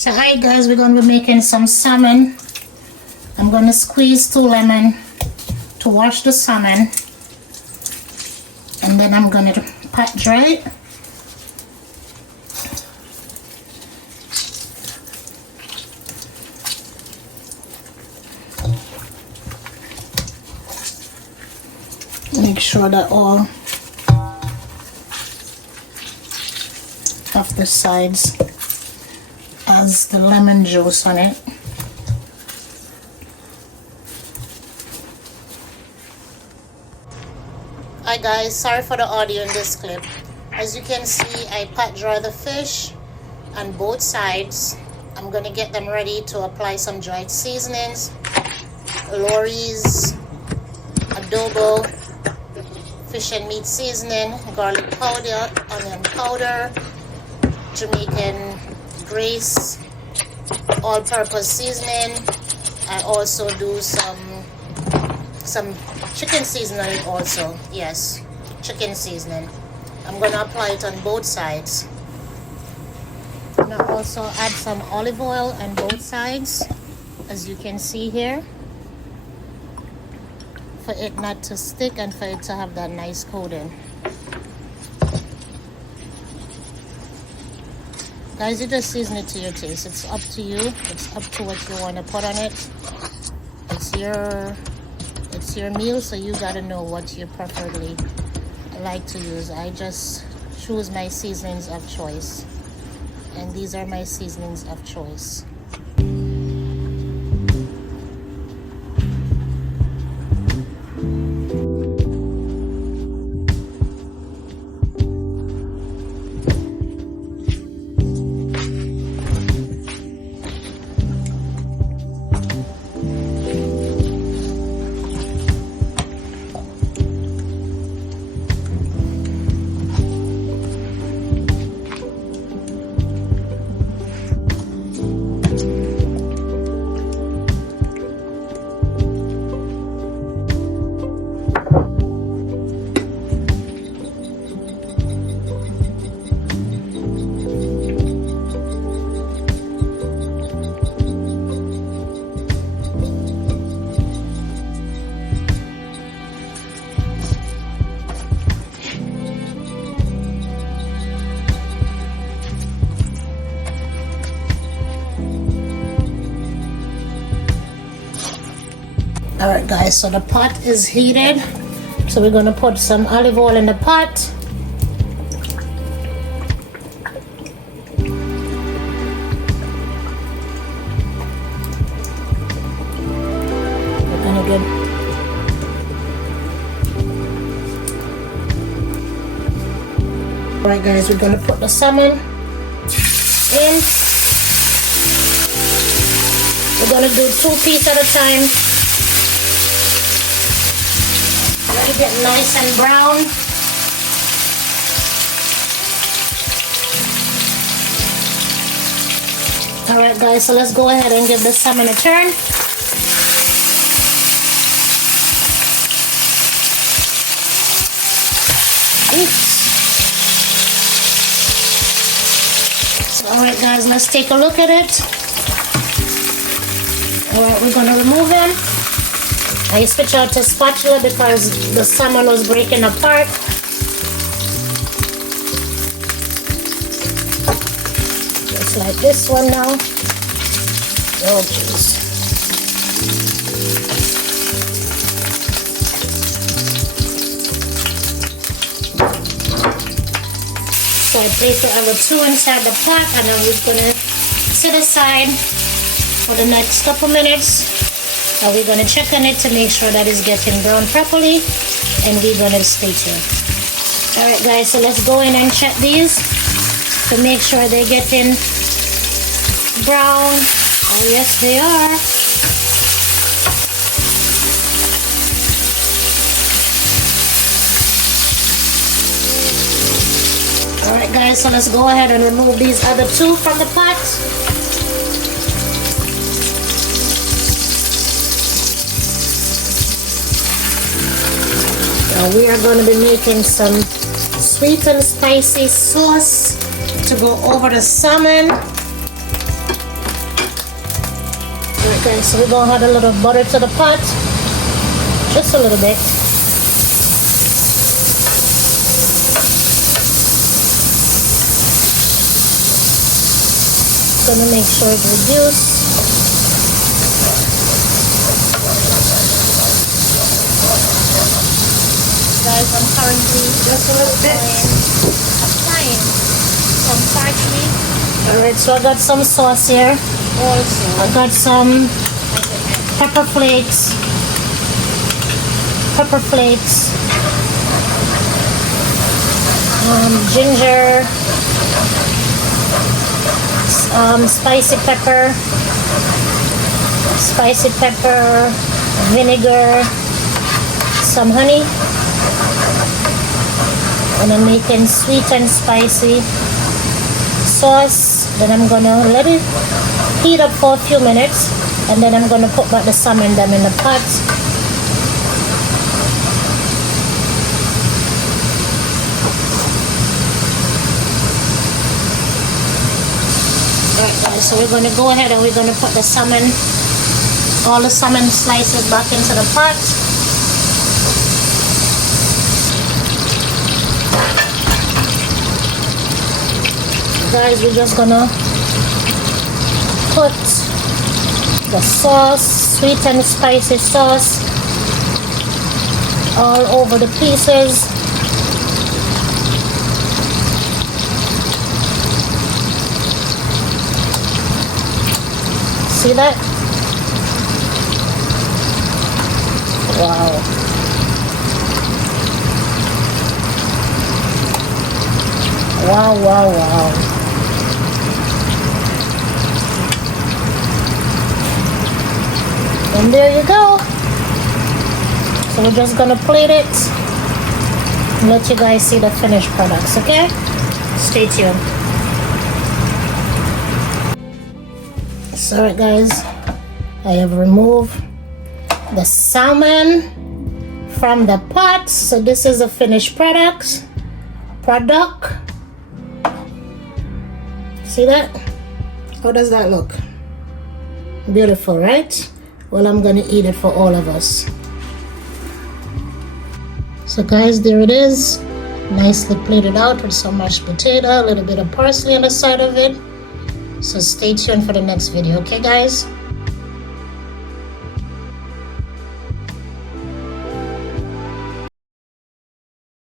So hi guys, we're going to be making some salmon. I'm going to squeeze 2 lemons to wash the salmon, and then I'm going to pat dry it. Make sure that all of the sides has the lemon juice on it. Hi guys, sorry for the audio in this clip. As you can see, I pat dry the fish on both sides. I'm gonna get them ready to apply some dried seasonings, Lori's adobo, fish and meat seasoning, garlic powder, onion powder, Jamaican Grace all-purpose seasoning. I also do some chicken seasoning also. Yes, chicken seasoning. I'm gonna apply it on both sides. I'm gonna also add some olive oil on both sides, as you can see here, for it not to stick and for it to have that nice coating. Guys, you just season it to your taste. It's up to you. It's up to what you want to put on it. It's your meal, so you gotta know what you preferably like to use. I just choose my seasonings of choice, and these are my seasonings of choice. Alright guys, so the pot is heated, so we're going to put some olive oil in the pot. We're going to get alright guys, we're going to put the salmon in. We're going to do 2 pieces at a time. Let it get nice and brown. Alright guys, so let's go ahead and give the salmon a turn. Alright guys, let's take a look at it. Alright, we're going to remove them. I switch out to spatula because the salmon was breaking apart. Just like this one now. Oh jeez. So I place the other 2 inside the pot, and I'm just gonna sit aside for the next couple minutes. We're going to check on it to make sure that it's getting brown properly, and we're going to stay tuned. Alright guys, so let's go in and check these to make sure they're getting brown. Oh yes, they are. Alright guys, so let's go ahead and remove these other 2 from the pot. We are going to be making some sweet and spicy sauce to go over the salmon. Okay, so we're gonna add a little butter to the pot, just a little bit. Gonna make sure it's reduced. Guys, I'm currently Just a little bit. applying some parsley. Alright, so I got some sauce here. Also, I got some pepper flakes, ginger, spicy pepper, vinegar, some honey, and I'm making sweet and spicy sauce. Then I'm gonna let it heat up for a few minutes, and then I'm gonna put back the salmon them in the pot. Alright guys, so we're gonna go ahead and we're gonna put the salmon, all the salmon slices back into the pot. Guys, we're just gonna put the sauce, sweet and spicy sauce, all over the pieces. See that? Wow. Wow, wow, wow. And there you go. So we're just gonna plate it and let you guys see the finished products, okay? Stay tuned. So alright guys, I have removed the salmon from the pot. So this is a finished product. See that? How does that look? Beautiful, right? Well, I'm gonna eat it for all of us. So guys, there it is, nicely plated out with some mashed potato, a little bit of parsley on the side of it. So stay tuned for the next video, okay guys?